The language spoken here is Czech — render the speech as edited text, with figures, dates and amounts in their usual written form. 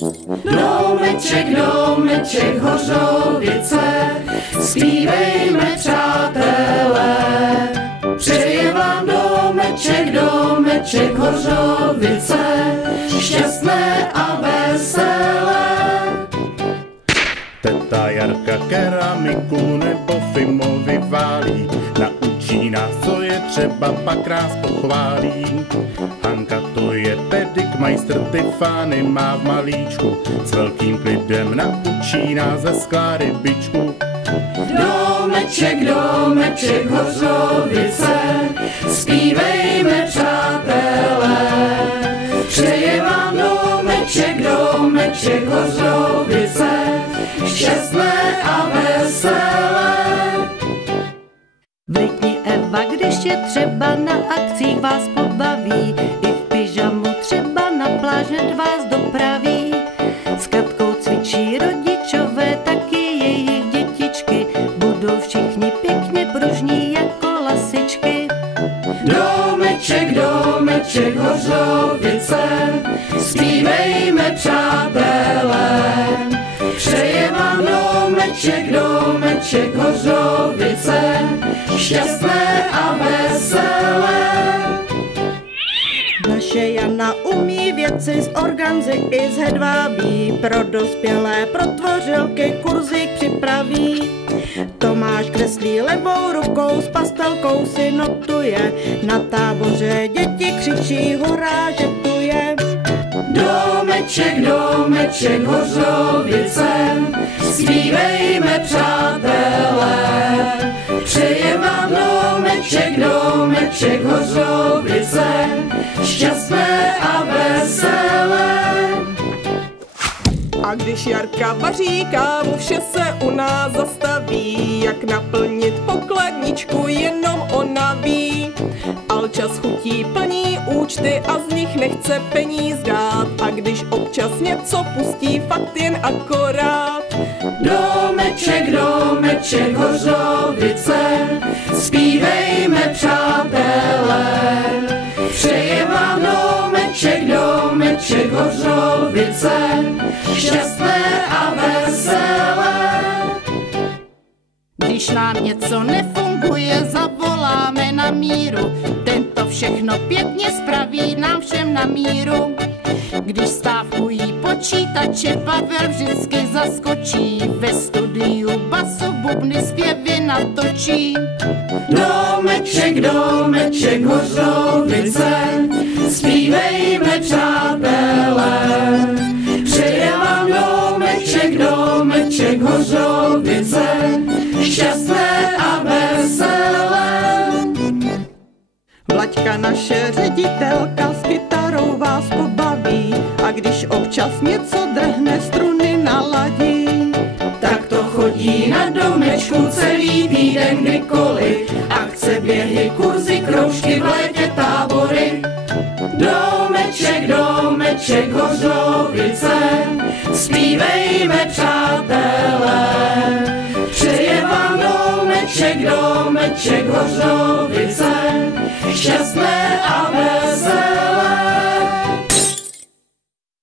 Domeček, domeček, Hořovice, zpívejme, přátelé. Přeje vám domeček, domeček, Hořovice, šťastné a veselé. Teta Jarka keramiku nebo Fimovi válí, naučí nás, co je třeba, pak nás pochválí. Hanka to je pedikmajstr, ty fány má v malíčku, s velkým klidem naučí nás ze skla rybičku. Domeček, domeček, Hořovice, zpívejme, přátelé. Přeje vám domeček, domeček, Hořovice, šťastné a veselé. V Rytni Eva, když je třeba, na akcích vás pobaví, i v pyžamu třeba na pláž hned vás dopraví. S Katkou cvičí rodičové, taky jejich dětičky, budou všichni pěkně pružní jako lasičky. Domeček, domeček, Hořovice, zpívejme, přátelé. Přeje vám domeček, domeček, Hořovice, šťastné a veselé. Naše Jana umí věci z organzy i z hedvábí, pro dospělé protvořilky kurzy připraví. Tomáš kreslí levou rukou, s pastelkou si notuje, na táboře děti křičí hurá, že tu je. Domeček, domeček, Hořovice, zpívejme, přátelé. Přeje vám domeček, domeček, Hořovice, šťastné a veselé. A když Jarka vaří kávu, vše se u nás zastaví, jak naplnit pokladničku, jenom ona ví. Alča s chutí plní účty a z nich nechce peníz dát, a když občas něco pustí, fakt jen akorát. Domeček, domeček, Hořovice, zpívejme, přátelé. Přeje vám domeček, domeček, Hořovice, šťastné a veselé. Když nám něco nefunguje, zavoláme na míru, ten to všechno pěkně spraví nám všem na míru. Když stávkují počítače, Pavel vždycky zaskočí, ve studiu basu bubny zpěvy natočí. Domeček, domeček, Hořovice, zpívejme, přátelé. Přeje vám domeček, domeček, Hořovice, šťastné a veselé. Vlaďka naše ředitelka s kytarou vás pobaví, a když občas něco drhne, struny naladí. Tak to chodí na domečku celý týden kdykoliv, akce, běhy, kurzy, kroužky, v létě tábory. Domeček, domeček, Hořovice, zpívejme, přátelé. Přeje vám domeček, domeček, Hořovice, šťastné a veselé.